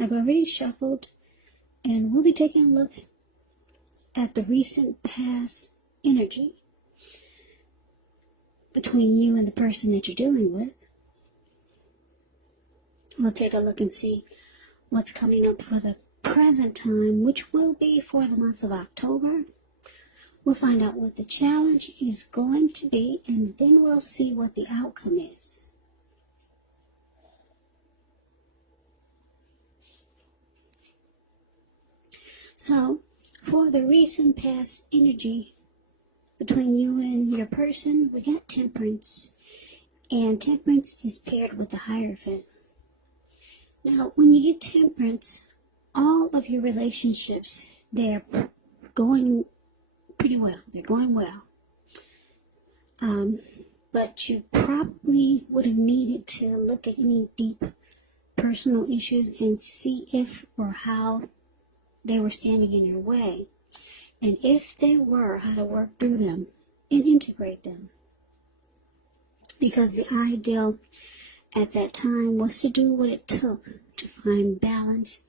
I've already shuffled, and we'll be taking a look at the recent past energy between you and the person that you're dealing with. We'll take a look and see what's coming up for the present time, which will be for the month of October. We'll find out what the challenge is going to be, and then we'll see what the outcome is. So, for the recent past energy between you and your person, we got Temperance. And Temperance is paired with the Hierophant. Now, when you get Temperance, all of your relationships, they're going pretty well. They're going well. But you probably would have needed to look at any deep personal issues and see if or how they were standing in your way. And if they were, how to work through them and integrate them. Because the ideal at that time was to do what it took to find balance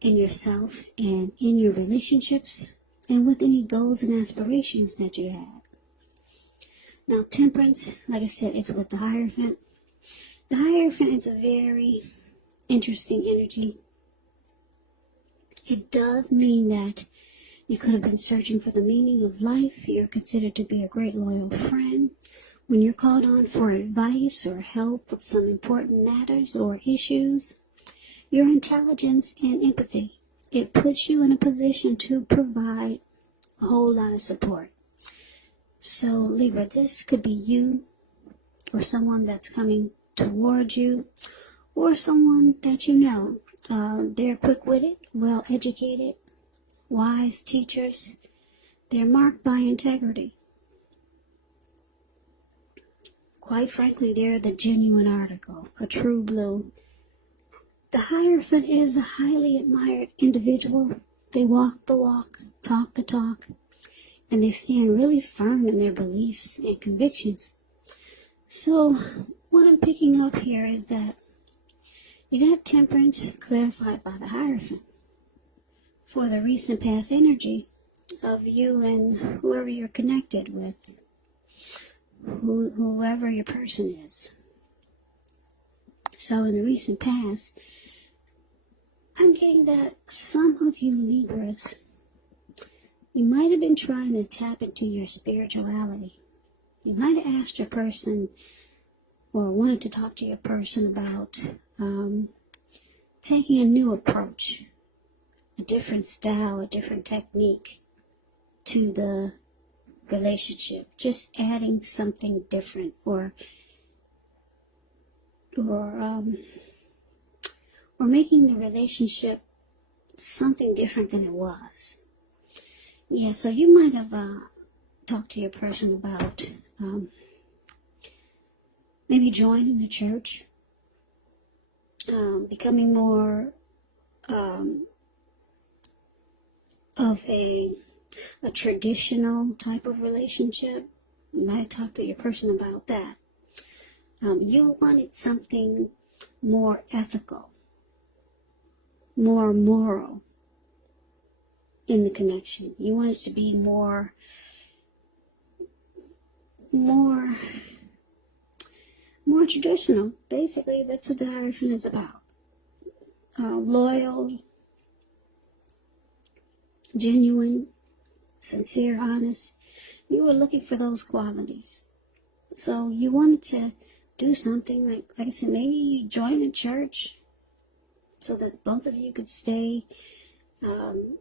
in yourself and in your relationships and with any goals and aspirations that you had. Now, Temperance, like I said, is with the Hierophant. The Hierophant is a very interesting energy. It does mean that you could have been searching for the meaning of life. You're considered to be a great loyal friend. When you're called on for advice or help with some important matters or issues, your intelligence and empathy, it puts you in a position to provide a whole lot of support. So, Libra, this could be you or someone that's coming towards you or someone that you know. They're quick-witted, well-educated, wise teachers. They're marked by integrity. Quite frankly, they're the genuine article, a true blue. The Hierophant is a highly admired individual. They walk the walk, talk the talk, and they stand really firm in their beliefs and convictions. So, what I'm picking up here is that you got Temperance clarified by the Hierophant for the recent past energy of you and whoever you're connected with, whoever your person is. So in the recent past, I'm getting that some of you Libras, you might have been trying to tap into your spirituality. You might have asked your person or wanted to talk to your person about taking a new approach, a different style, a different technique to the relationship, just adding something different or making the relationship something different than it was. Yeah, so you might have talked to your person about maybe joining the church, becoming more of a traditional type of relationship. You might talk to your person about that. You wanted something more ethical, more moral in the connection. You wanted to be more traditional. Basically, that's what the Hierophant is about. Loyal, genuine, sincere, honest. You were looking for those qualities. So you wanted to do something like I said, maybe you join a church so that both of you could stay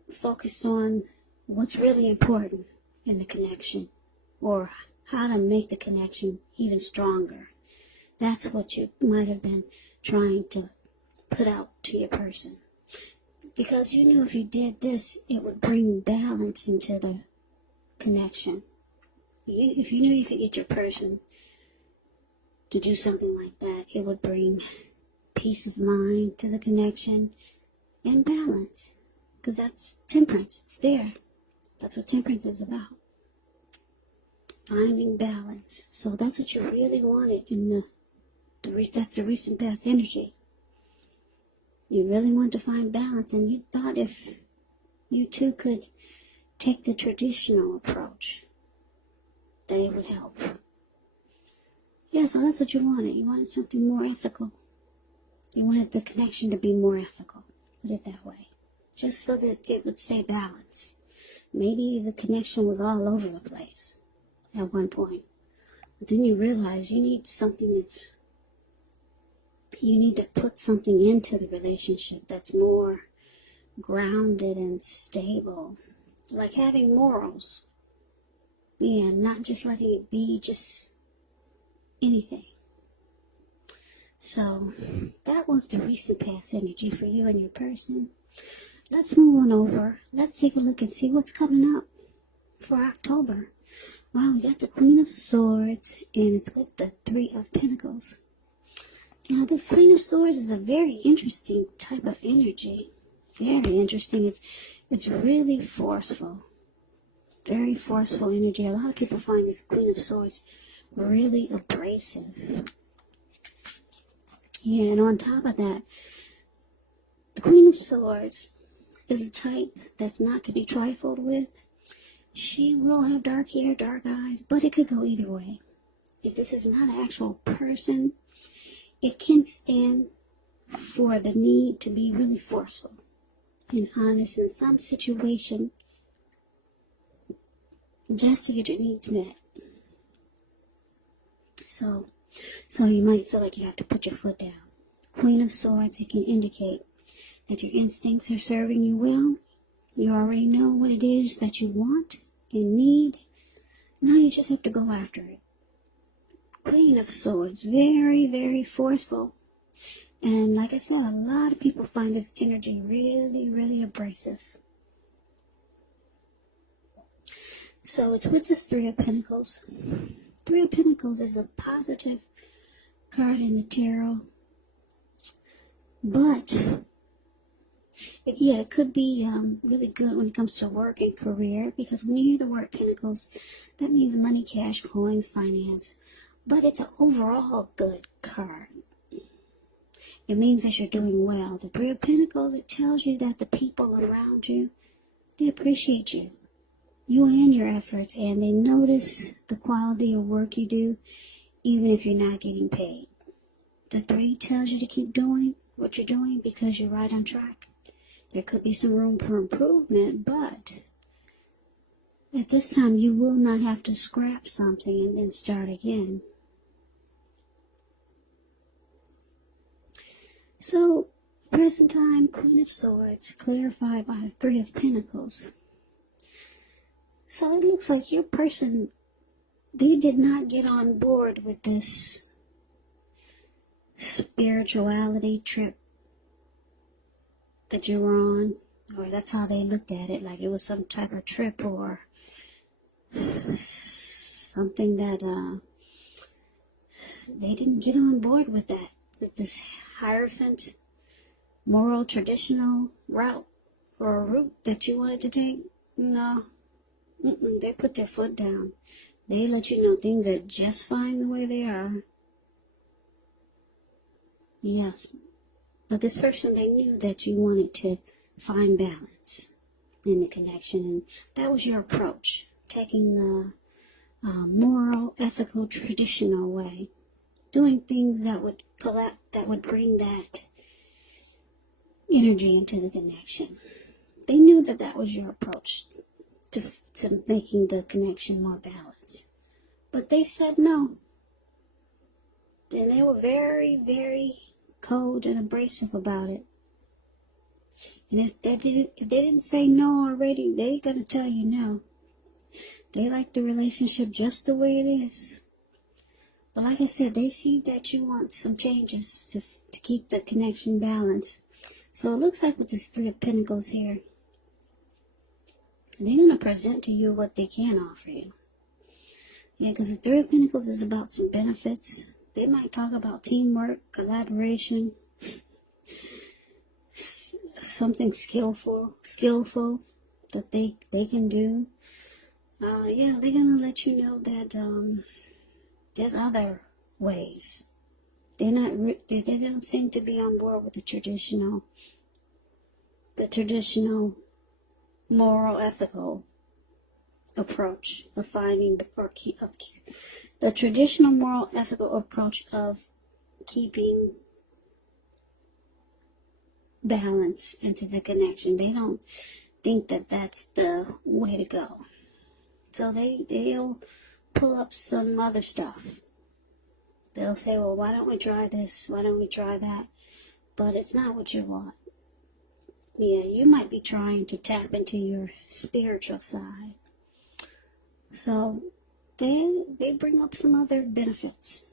focused on what's really important in the connection or how to make the connection even stronger. That's what you might have been trying to put out to your person. Because you knew if you did this, it would bring balance into the connection. If you knew you could get your person to do something like that, it would bring peace of mind to the connection and balance. Because that's Temperance. It's there. That's what Temperance is about. Finding balance. So that's what you really wanted in that's the recent past energy. You really want to find balance, and you thought if you two could take the traditional approach, that it would help. Yeah, so that's what you wanted. You wanted something more ethical. You wanted the connection to be more ethical. Put it that way. Just so that it would stay balanced. Maybe the connection was all over the place at one point. But then you realize you need something you need to put something into the relationship that's more grounded and stable. Like having morals. Yeah, not just letting it be just anything. So, that was the recent past energy for you and your person. Let's move on over. Let's take a look and see what's coming up for October. Wow, we got the Queen of Swords, and it's with the Three of Pentacles. Now, the Queen of Swords is a very interesting type of energy. Very interesting. It's really forceful. Very forceful energy. A lot of people find this Queen of Swords really abrasive. Yeah, and on top of that, the Queen of Swords is a type that's not to be trifled with. She will have dark hair, dark eyes, but it could go either way. If this is not an actual person, it can stand for the need to be really forceful and honest in some situation just to get your needs met. So you might feel like you have to put your foot down. Queen of Swords, it can indicate that your instincts are serving you well. You already know what it is that you want and need. Now you just have to go after it. Queen of Swords, very, very forceful. And like I said, a lot of people find this energy really, really abrasive. So it's with this Three of Pentacles. Three of Pentacles is a positive card in the tarot. But, it could be really good when it comes to work and career. Because when you hear the word Pentacles, that means money, cash, coins, finance. But it's an overall good card. It means that you're doing well. The Three of Pentacles, it tells you that the people around you, they appreciate you. You and your efforts, and they notice the quality of work you do, even if you're not getting paid. The Three tells you to keep doing what you're doing because you're right on track. There could be some room for improvement, but at this time you will not have to scrap something and then start again. So, present time, Queen of Swords, clarified by Three of Pentacles. So it looks like your person, they did not get on board with this spirituality trip that you were on, or that's how they looked at it, like it was some type of trip or something that they didn't get on board with that. This Hierophant, moral, traditional route or a route that you wanted to take. No, they put their foot down. They let you know things are just fine the way they are. Yes, but this person, they knew that you wanted to find balance in the connection, and that was your approach, taking the moral, ethical, traditional way, doing things that would bring that energy into the connection. They knew that that was your approach to making the connection more balanced, but they said no. And they were very, very cold and abrasive about it. And if they didn't say no already, they're gonna tell you no. They like the relationship just the way it is. But like I said, they see that you want some changes to keep the connection balanced. So it looks like with this Three of Pentacles here, they're gonna present to you what they can offer you. Yeah, because the Three of Pentacles is about some benefits. They might talk about teamwork, collaboration, something skillful that they can do. Yeah, they're going to let you know that there's other ways They don't seem to be on board with the traditional moral, ethical approach of finding the traditional moral, ethical approach of keeping balance into the connection. They don't think that that's the way to go. So they'll pull up some other stuff. They'll say, well, why don't we try this? Why don't we try that? But it's not what you want. Yeah, you might be trying to tap into your spiritual side. So they bring up some other benefits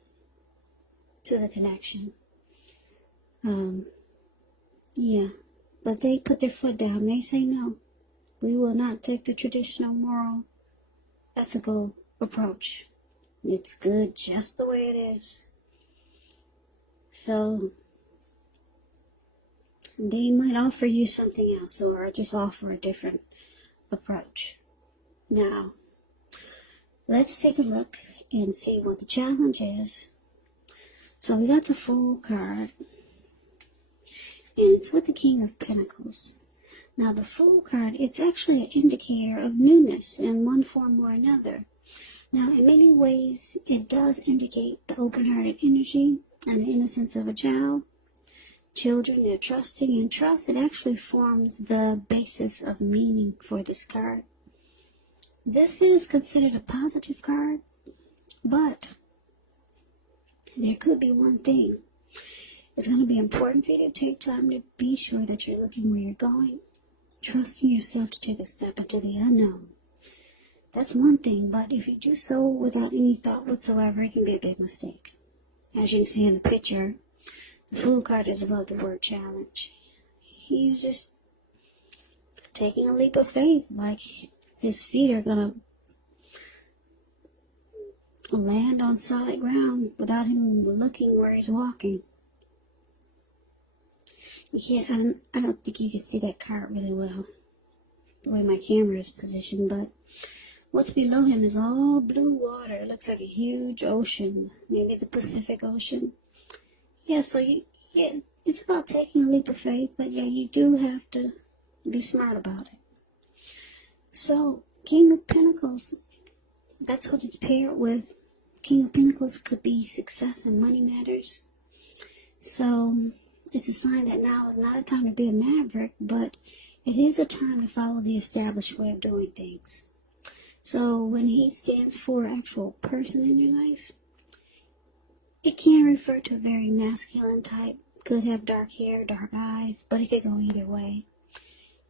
to the connection. Yeah, but they put their foot down. They say, no, we will not take the traditional moral, ethical approach. It's good just the way it is. So they might offer you something else, or just offer a different approach. Now, let's take a look and see what the challenge is. So we got the Fool card, and it's with the King of Pentacles. Now the Fool card, it's actually an indicator of newness in one form or another. Now in many ways, it does indicate the open-hearted energy and the innocence of a child. Children, they're trusting, and trust, it actually forms the basis of meaning for this card. This is considered a positive card, but there could be one thing. It's going to be important for you to take time to be sure that you're looking where you're going, trusting yourself to take a step into the unknown. That's one thing, but if you do so without any thought whatsoever, it can be a big mistake. As you can see in the picture, the Fool card is above the word challenge. He's just taking a leap of faith, like his feet are going to land on solid ground without him looking where he's walking. I don't think you can see that card really well, the way my camera is positioned, but what's below him is all blue water. It looks like a huge ocean, maybe the Pacific Ocean. Yeah, so it's about taking a leap of faith, but yeah, you do have to be smart about it. So, King of Pentacles, that's what it's paired with. King of Pentacles could be success in money matters. So, it's a sign that now is not a time to be a maverick, but it is a time to follow the established way of doing things. So when he stands for an actual person in your life, it can refer to a very masculine type. Could have dark hair, dark eyes, but it could go either way.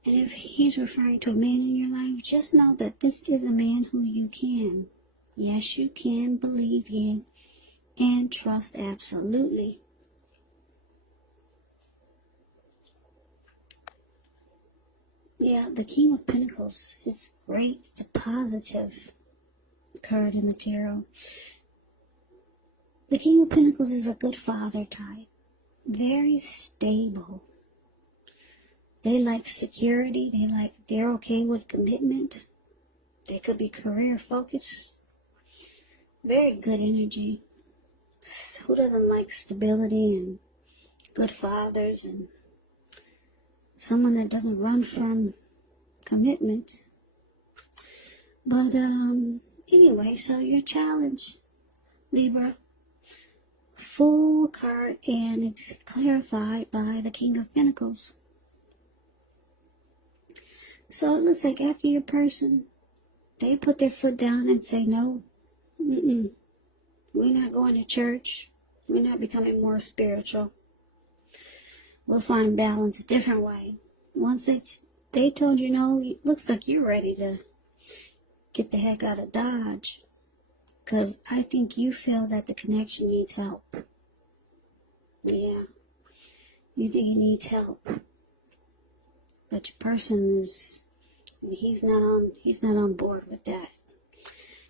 And if he's referring to a man in your life, just know that this is a man who you can. Yes, you can believe in and trust absolutely. Yeah, the King of Pentacles is great. It's a positive card in the tarot. The King of Pentacles is a good father type. Very stable. They like security. They're okay with commitment. They could be career focused. Very good energy. Who doesn't like stability and good fathers and someone that doesn't run from commitment? But anyway, so your challenge, Libra, Fool card, and it's clarified by the King of Pentacles. So it looks like after your person, they put their foot down and say, no, we're not going to church. We're not becoming more spiritual. We'll find balance a different way. Once they told you no, it looks like you're ready to get the heck out of Dodge. Because I think you feel that the connection needs help. Yeah. You think he needs help. But your person is, he's not on board with that.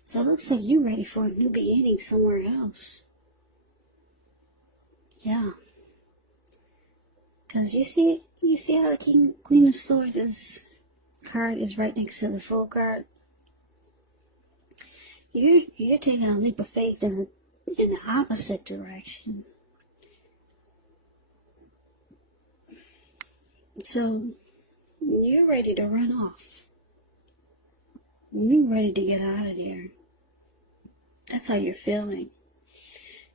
So it looks like you're ready for a new beginning somewhere else. Yeah. Because you see how the Queen of Swords card is right next to the Fool card? You're taking a leap of faith in the opposite direction. So you're ready to run off. You're ready to get out of there. That's how you're feeling.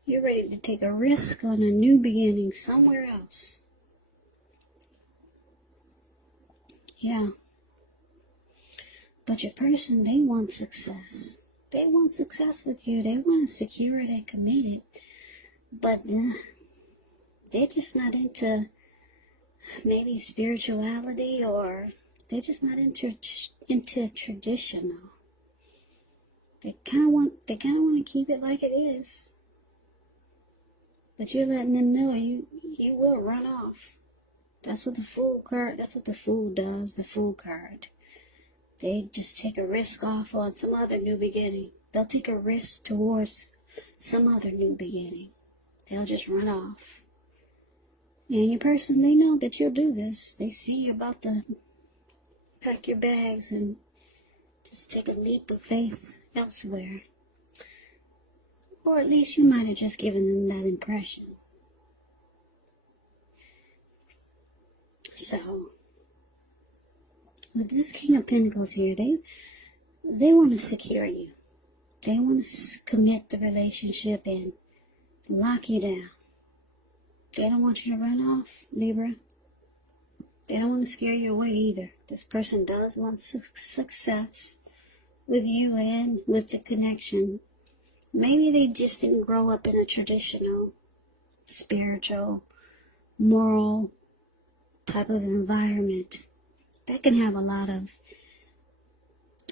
You're ready to take a risk on a new beginning somewhere else. Yeah. But your person, they want success. They want success with you. They want to secure it and commit it. But they're just not into maybe spirituality, or they're just not into traditional. They kind of want to keep it like it is. But you're letting them know you will run off. That's what the Fool card, that's what the Fool does, the Fool card. They just take a risk off on some other new beginning. They'll take a risk towards some other new beginning. They'll just run off. And your person, they know that you'll do this. They see you about to pack your bags and just take a leap of faith elsewhere. Or at least you might have just given them that impression. So, with this King of Pentacles here, they want to secure you. They want to commit the relationship and lock you down. They don't want you to run off, Libra. They don't want to scare you away either. This person does want success with you and with the connection. Maybe they just didn't grow up in a traditional, spiritual, moral type of environment. That can have a lot of,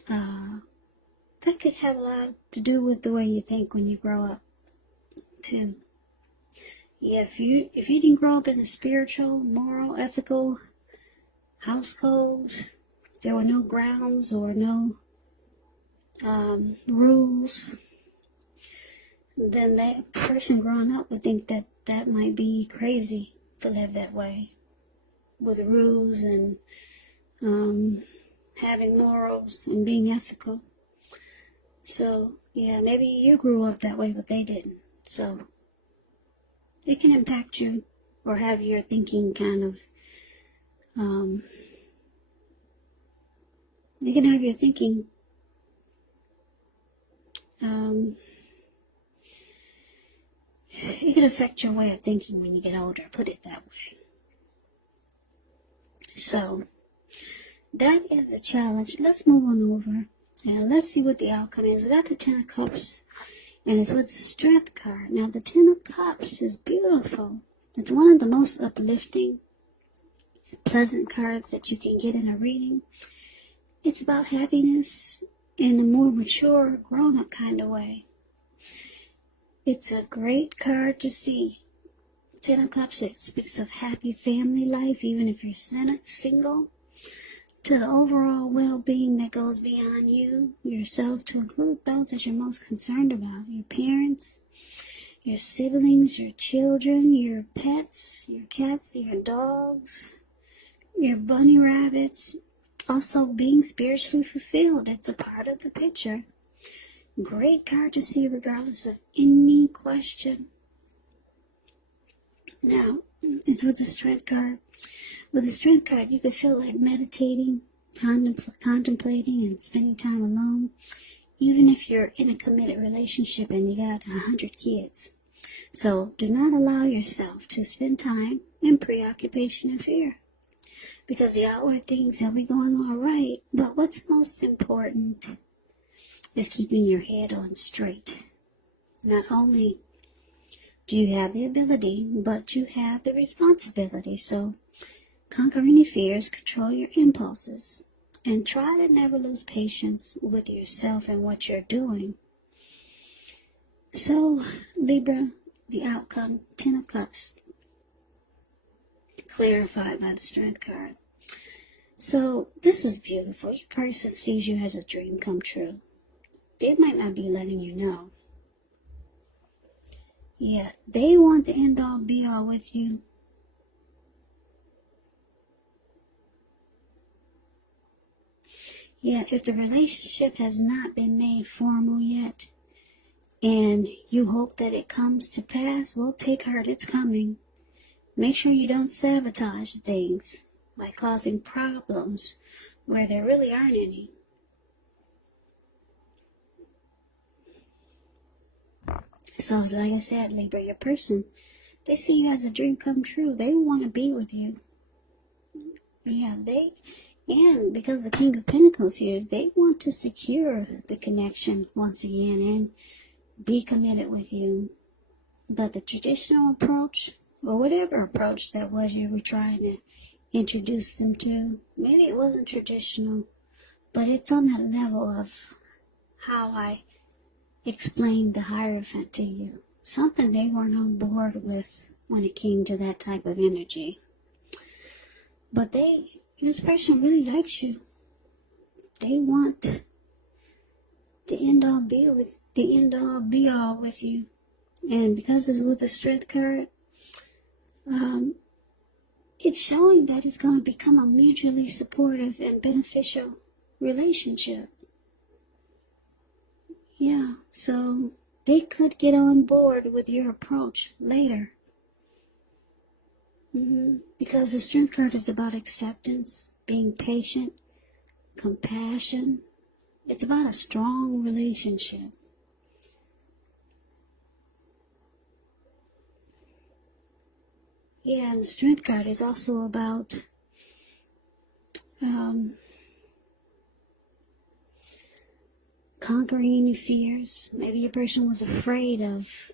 that could have a lot to do with the way you think when you grow up, too. Yeah, if you didn't grow up in a spiritual, moral, ethical household, there were no grounds or no rules, then that person growing up would think that that might be crazy to live that way, with rules and having morals and being ethical. So, yeah, maybe you grew up that way, but they didn't. So, it can impact you or have your thinking kind of, you can have your thinking, it can affect your way of thinking when you get older, put it that way. So, that is the challenge. Let's move on over and let's see what the outcome is. We got the 10 of Cups, and it's with the Strength card. Now, the 10 of Cups is beautiful. It's one of the most uplifting, pleasant cards that you can get in a reading. It's about happiness in a more mature, grown-up kind of way. It's a great card to see. 10 of Cups, it speaks of happy family life, even if you're single, to the overall well-being that goes beyond you, yourself, to include those that you're most concerned about, your parents, your siblings, your children, your pets, your cats, your dogs, your bunny rabbits. Also being spiritually fulfilled. It's a part of the picture. Great card to see regardless of any question. Now, it's with the Strength card. With the Strength card, you can feel like meditating, contemplating, and spending time alone. Even if you're in a committed relationship and you got 100 kids. So, do not allow yourself to spend time in preoccupation and fear. Because the outward things will be going all right. But what's most important is keeping your head on straight. Not only do you have the ability, but you have the responsibility. So conquer any fears, control your impulses, and try to never lose patience with yourself and what you're doing. So, Libra, the outcome, 10 of Cups, clarified by the Strength card. So, this is beautiful. Your person sees you as a dream come true. They might not be letting you know. Yeah, they want the end-all, be-all with you. Yeah, if the relationship has not been made formal yet, and you hope that it comes to pass, well, take heart, it's coming. Make sure you don't sabotage things. by causing problems where there really aren't any. So, like I said, Libra, your person, they see you as a dream come true. They want to be with you. Yeah, and because the King of Pentacles here, they want to secure the connection once again and be committed with you. But the traditional approach, or whatever approach that was you were trying to introduce them to, maybe it wasn't traditional, but it's on that level of how I explained the Hierophant to you. Something they weren't on board with when it came to that type of energy. But this person really likes you. They want the end all be all with you. And because it's with the Strength card, it's showing that it's going to become a mutually supportive and beneficial relationship. Yeah, so they could get on board with your approach later. Because the Strength card is about acceptance, being patient, compassion. It's about a strong relationship. Yeah, and the Strength card is also about conquering any fears. Maybe your person was afraid of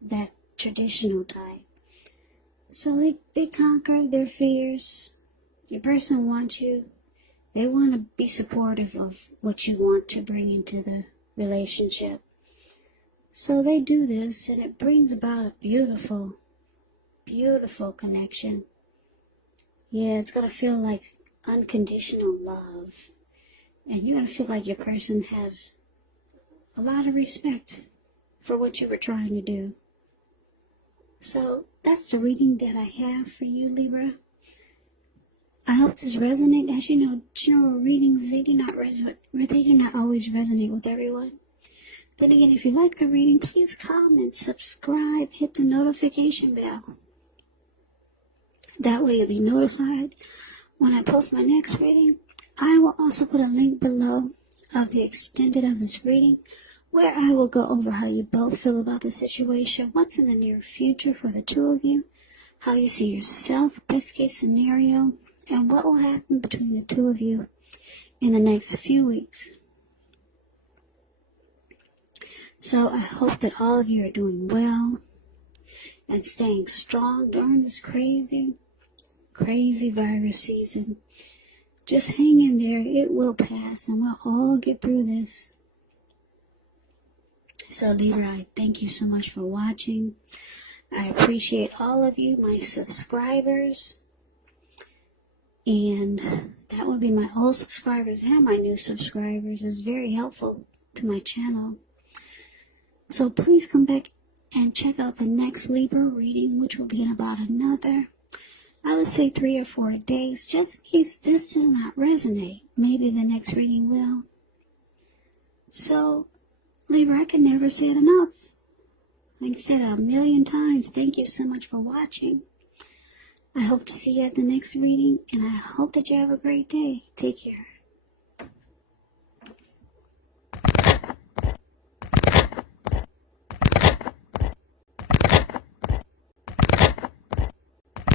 that traditional type. So they conquered their fears. Your person wants you. They want to be supportive of what you want to bring into the relationship. So they do this, and it brings about a beautiful, beautiful connection. Yeah, it's going to feel like unconditional love. And you're going to feel like your person has a lot of respect for what you were trying to do. So that's the reading that I have for you, Libra. I hope this resonates. As you know, general readings, they do not always resonate with everyone. Then again, if you like the reading, please comment, subscribe, hit the notification bell. That way you'll be notified when I post my next reading. I will also put a link below of the extended of this reading, where I will go over how you both feel about the situation, what's in the near future for the two of you, how you see yourself, best case scenario, and what will happen between the two of you in the next few weeks. So I hope that all of you are doing well and staying strong during this crazy, crazy virus season. Just hang in there. It will pass, and we'll all get through this. So Libra, I thank you so much for watching. I appreciate all of you, my subscribers. And that would be my old subscribers and my new subscribers. It's very helpful to my channel. So please come back and check out the next Libra reading, which will be in about another, I would say 3 or 4 days, just in case this does not resonate. Maybe the next reading will. So, Libra, I can never say it enough. Like I said 1,000,000 times, thank you so much for watching. I hope to see you at the next reading, and I hope that you have a great day. Take care.